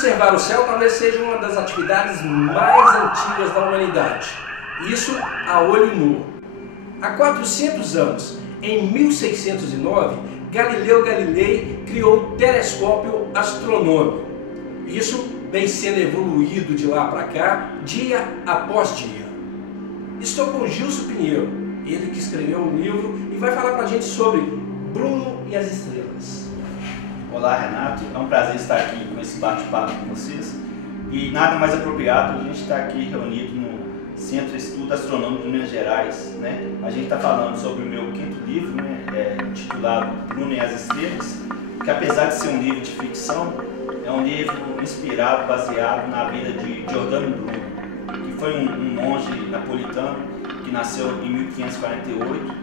Observar o céu talvez seja uma das atividades mais antigas da humanidade. Isso a olho nu. Há 400 anos, em 1609, Galileu Galilei criou o telescópio astronômico. Isso vem sendo evoluído de lá para cá, dia após dia. Estou com Gilson Pinheiro, ele que escreveu um livro e vai falar para a gente sobre Bruno e as Estrelas. Olá, Renato, é um prazer estar aqui com esse bate-papo com vocês. E nada mais apropriado a gente estar aqui reunido no Centro de Estudo Astronômico de Minas Gerais, né? A gente está falando sobre o meu 5º livro, né, intitulado Bruno e as Estrelas, que apesar de ser um livro de ficção, é um livro inspirado, baseado na vida de Giordano Bruno, que foi um monge napolitano que nasceu em 1548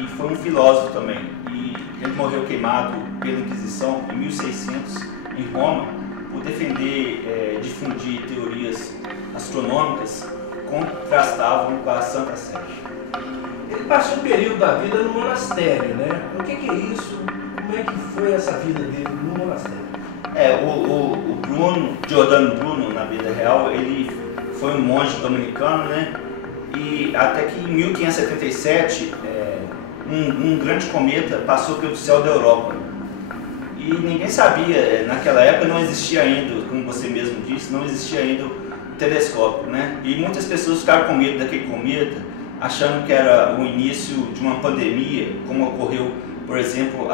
e foi um filósofo também. E ele morreu queimado pela Inquisição em 1600 em Roma por defender, difundir teorias astronômicas que contrastavam com a Santa Sé. Ele passou um período da vida no monastério, né? O que é isso? Como é que foi essa vida dele no monastério? O Bruno, Giordano Bruno, na vida real, ele foi um monge dominicano, né? E até que em 1577, um grande cometa passou pelo céu da Europa. E ninguém sabia, naquela época não existia ainda, como você mesmo disse, não existia ainda o telescópio, né? E muitas pessoas ficaram com medo daquele cometa, achando que era o início de uma pandemia, como ocorreu, por exemplo,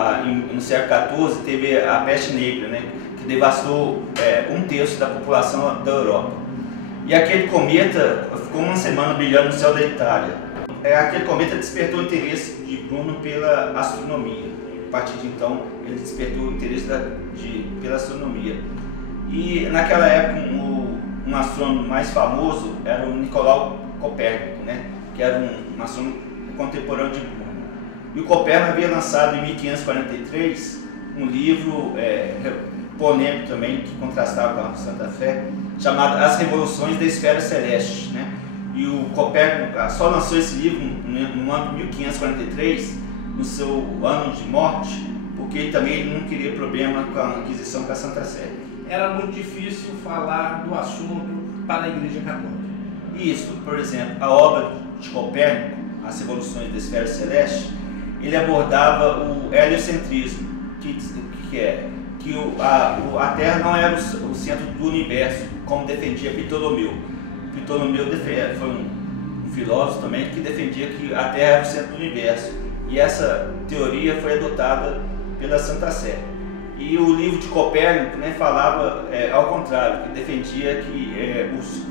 no século XIV, teve a peste negra, né? Que devastou 1/3 da população da Europa. E aquele cometa ficou uma semana brilhando no céu da Itália. Aquele cometa despertou o interesse de Bruno pela astronomia. A partir de então, ele despertou o interesse pela astronomia. E naquela época, um astrônomo mais famoso era o Nicolau Copérnico, né? Que era um astrônomo contemporâneo de Bruno. E o Copérnico havia lançado em 1543 um livro polêmico também, que contrastava com a Santa Fé, chamado As Revoluções da Esfera Celeste, né? E o Copérnico só lançou esse livro no ano de 1543, no seu ano de morte, porque também ele não queria problema com a Inquisição com a Santa Sé. Era muito difícil falar do assunto para a Igreja Católica. Isso, por exemplo, a obra de Copérnico, As Revoluções da Esfera Celeste, ele abordava o heliocentrismo, que é que a Terra não era o centro do universo, como defendia Ptolomeu. Ptolomeu foi um filósofo também que defendia que a Terra era o centro do universo. E essa teoria foi adotada pela Santa Sé. E o livro de Copérnico, né, falava ao contrário, que defendia que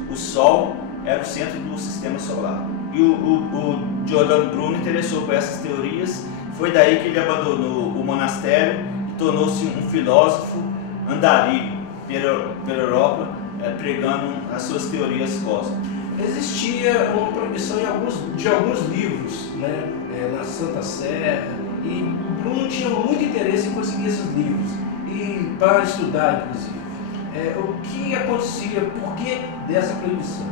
o Sol era o centro do sistema solar. E o Giordano Bruno interessou por essas teorias, foi daí que ele abandonou o monastério e tornou-se um filósofo andarilho pela Europa, pregando as suas teorias cósmicas. Existia uma proibição de alguns livros, né, na Santa Sé, e Bruno tinha muito interesse em conseguir esses livros, e para estudar, inclusive. O que acontecia, por que dessa proibição?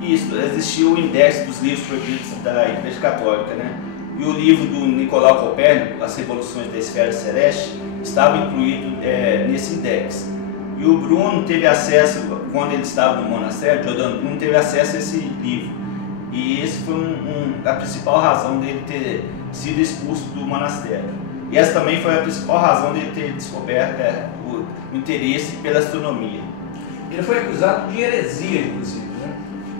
Isso, existia o index dos livros proibidos da Igreja Católica, né? E o livro do Nicolau Copérnico, As Revoluções da Esfera Celeste, estava incluído nesse index. E o Bruno teve acesso, quando ele estava no monastério, Giordano Bruno teve acesso a esse livro. E esse foi a principal razão dele ter sido expulso do monastério. E essa também foi a principal razão dele ter descoberto o interesse pela astronomia. Ele foi acusado de heresia, inclusive, né?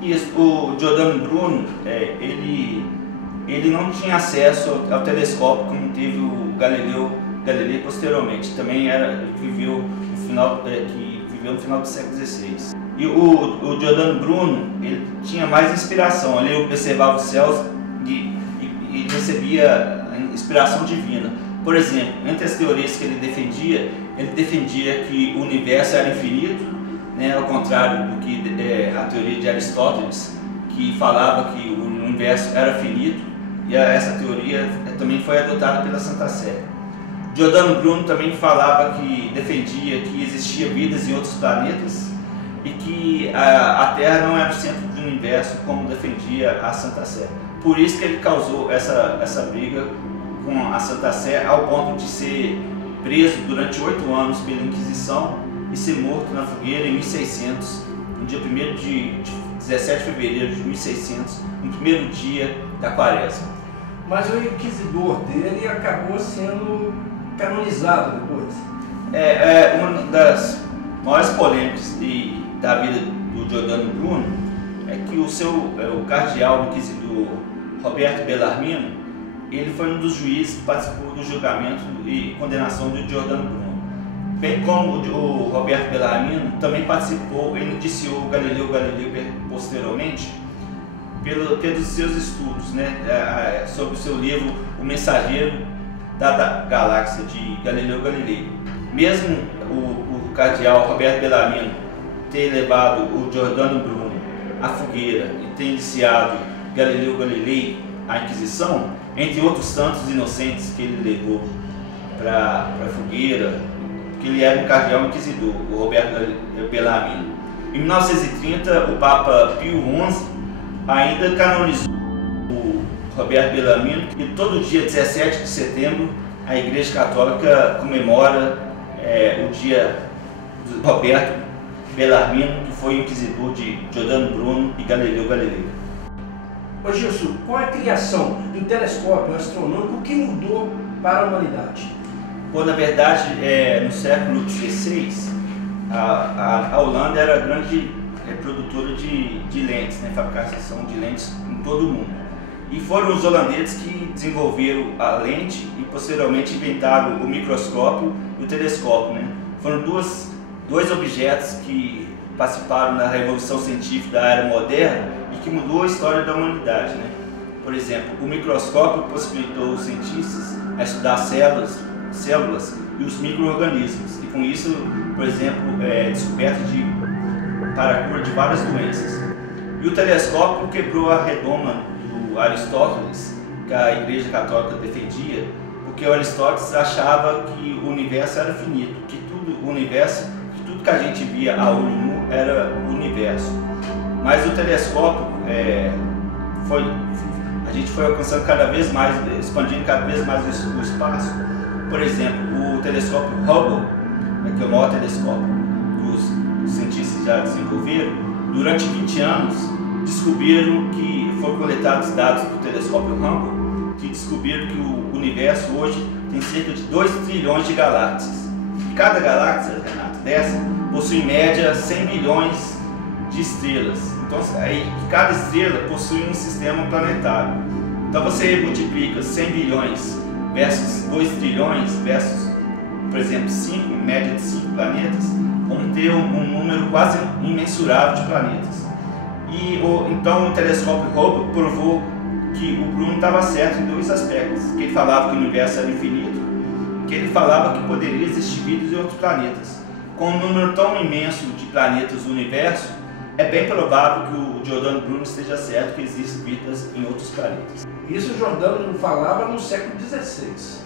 Isso, o Giordano Bruno, ele não tinha acesso ao telescópio como teve o Galileu posteriormente. Também viveu no final do século XVI. E o Giordano Bruno, ele tinha mais inspiração. Ele observava os céus e recebia inspiração divina. Por exemplo, entre as teorias que ele defendia que o universo era infinito, né, ao contrário do que a teoria de Aristóteles, que falava que o universo era finito, e essa teoria também foi adotada pela Santa Sé. Giordano Bruno também defendia que existia vidas em outros planetas e que a Terra não era o centro do universo, como defendia a Santa Sé. Por isso que ele causou essa briga com a Santa Sé, ao ponto de ser preso durante 8 anos pela Inquisição e ser morto na fogueira em 1600, no dia 1º de 17 de fevereiro de 1600, no primeiro dia da Quaresma. Mas o inquisidor dele acabou sendo canonizado depois. Uma das maiores polêmicas da vida do Giordano Bruno é que o cardeal inquisidor Roberto Bellarmino, ele foi um dos juízes que participou do julgamento e condenação de Giordano Bruno. Bem como o Roberto Bellarmino também participou, ele indiciou Galileu Galilei posteriormente pelos seus estudos, né, sobre o seu livro O Mensageiro da Galáxia, de Galileu Galilei. Mesmo o cardeal Roberto Bellarmino ter levado o Giordano Bruno à fogueira e ter indiciado Galileu Galilei à Inquisição, entre outros tantos inocentes que ele levou para a fogueira, que ele era um cardeal inquisidor, o Roberto Bellarmino. Em 1930, o Papa Pio XI ainda canonizou o Roberto Bellarmino, e todo dia 17 de setembro a Igreja Católica comemora o dia do Roberto Bellarmino, que foi inquisidor de Giordano Bruno e Galileu Galilei. Ô Gilson, com a criação do telescópio astronômico, o que mudou para a humanidade? Na verdade, no século XVI, a Holanda era a grande produtora de lentes, né, fabricação de lentes em todo o mundo. E foram os holandeses que desenvolveram a lente e posteriormente inventaram o microscópio e o telescópio, né? Foram dois objetos que participaram da revolução científica da era moderna e que mudou a história da humanidade, né? Por exemplo, o microscópio possibilitou os cientistas a estudar células e os micro-organismos, e com isso, por exemplo, descoberta para a cura de várias doenças. E o telescópio quebrou a redoma do Aristóteles, que a Igreja Católica defendia, porque o Aristóteles achava que o universo era finito, que tudo que a gente via a olho nu era o universo. Mas o telescópio a gente foi alcançando cada vez mais, expandindo cada vez mais o espaço. Por exemplo, o telescópio Hubble, que é o maior telescópio que os cientistas já desenvolveram, durante 20 anos descobriram que foram coletados dados do telescópio Hubble, que descobriram que o universo hoje tem cerca de 2 trilhões de galáxias. E cada galáxia, Renato, dessa possui em média 100 bilhões de estrelas. Então, cada estrela possui um sistema planetário. Então você multiplica 100 bilhões versus 2 trilhões versus, por exemplo, 5, em média de 5 planetas, vamos ter um número quase imensurável de planetas. Então o telescópio Hubble provou que o Bruno estava certo em 2 aspectos, que ele falava que o universo era infinito, que ele falava que poderia existir vidas em outros planetas. Com um número tão imenso de planetas no universo, é bem provável que o Giordano Bruno esteja certo que existem vidas em outros planetas. Isso o Giordano falava no século XVI.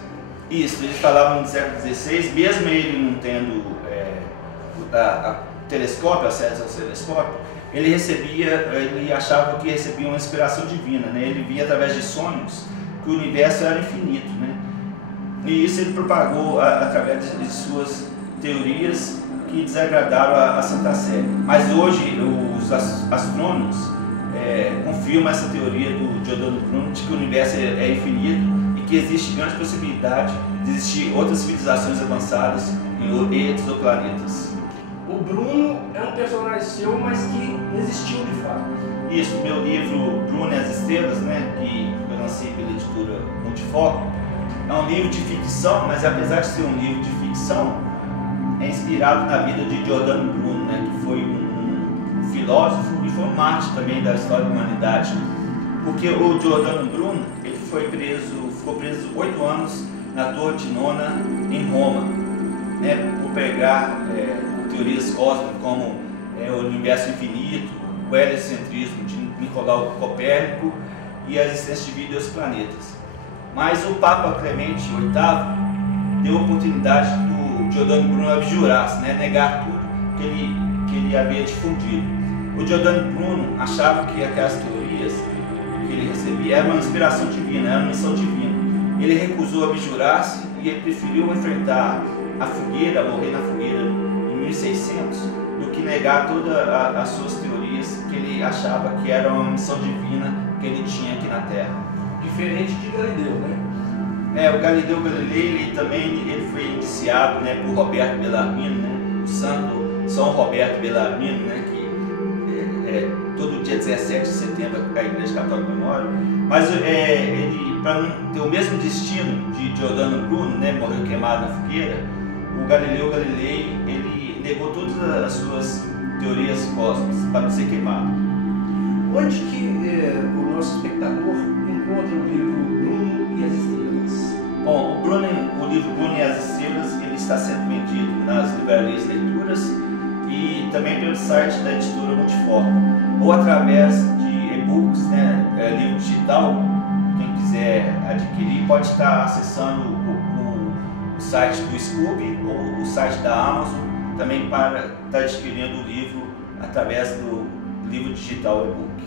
Isso, ele falava no século XVI, mesmo ele não tendo acesso ao telescópio, ele achava que recebia uma inspiração divina, né? Ele via através de sonhos que o universo era infinito, né? E isso ele propagou através de suas teorias que desagradaram a Santa Sé. Mas hoje os astrônomos confirmam essa teoria do Giordano Bruno de que o universo é infinito e que existe grande possibilidade de existir outras civilizações avançadas em exoplanetas. O Bruno é um personagem seu, mas que existiu de fato. Isso, meu livro Bruno e as Estrelas, né, que eu lancei pela editora Multifoco, é um livro de ficção, mas apesar de ser um livro de ficção, é inspirado na vida de Giordano Bruno, né, que foi um filósofo e foi um mártir também da história da humanidade. Porque o Giordano Bruno ele ficou preso 8 anos na Torre de Nona, em Roma, né, por pegar teorias cósmicas como o universo infinito, o heliocentrismo de Nicolau Copérnico e a existência de vida em outros planetas. Mas o Papa Clemente VIII deu a oportunidade do Giordano Bruno abjurar-se, né, negar tudo que ele havia difundido. O Giordano Bruno achava que aquelas teorias que ele recebia eram uma inspiração divina, era uma missão divina. Ele recusou abjurar-se e ele preferiu enfrentar a fogueira, morrer na fogueira em 1600 do que negar todas as suas teorias que ele achava que era uma missão divina que ele tinha aqui na Terra. Diferente de Galileu, né? O Galileu Galilei ele foi iniciado, né, por Roberto Bellarmino, né, o santo São Roberto Bellarmino, né, que todo dia 17 de setembro a Igreja Católica comemora, mas ele, para não ter o mesmo destino de Giordano Bruno, né, morreu queimado na fogueira, o Galileu Galilei ele negou todas as suas teorias cósmicas para não ser queimado. Onde que o nosso espectador encontra o livro Bruno e as Estrelas? Bom, o livro Bruno e as Estrelas ele está sendo vendido nas livrarias Leituras e também pelo site da editora Multiforma, ou através de e-books, né, livro digital. Quem quiser adquirir pode estar acessando o site do Scooby ou o site da Amazon, também para estar adquirindo o livro através do livro digital e-book.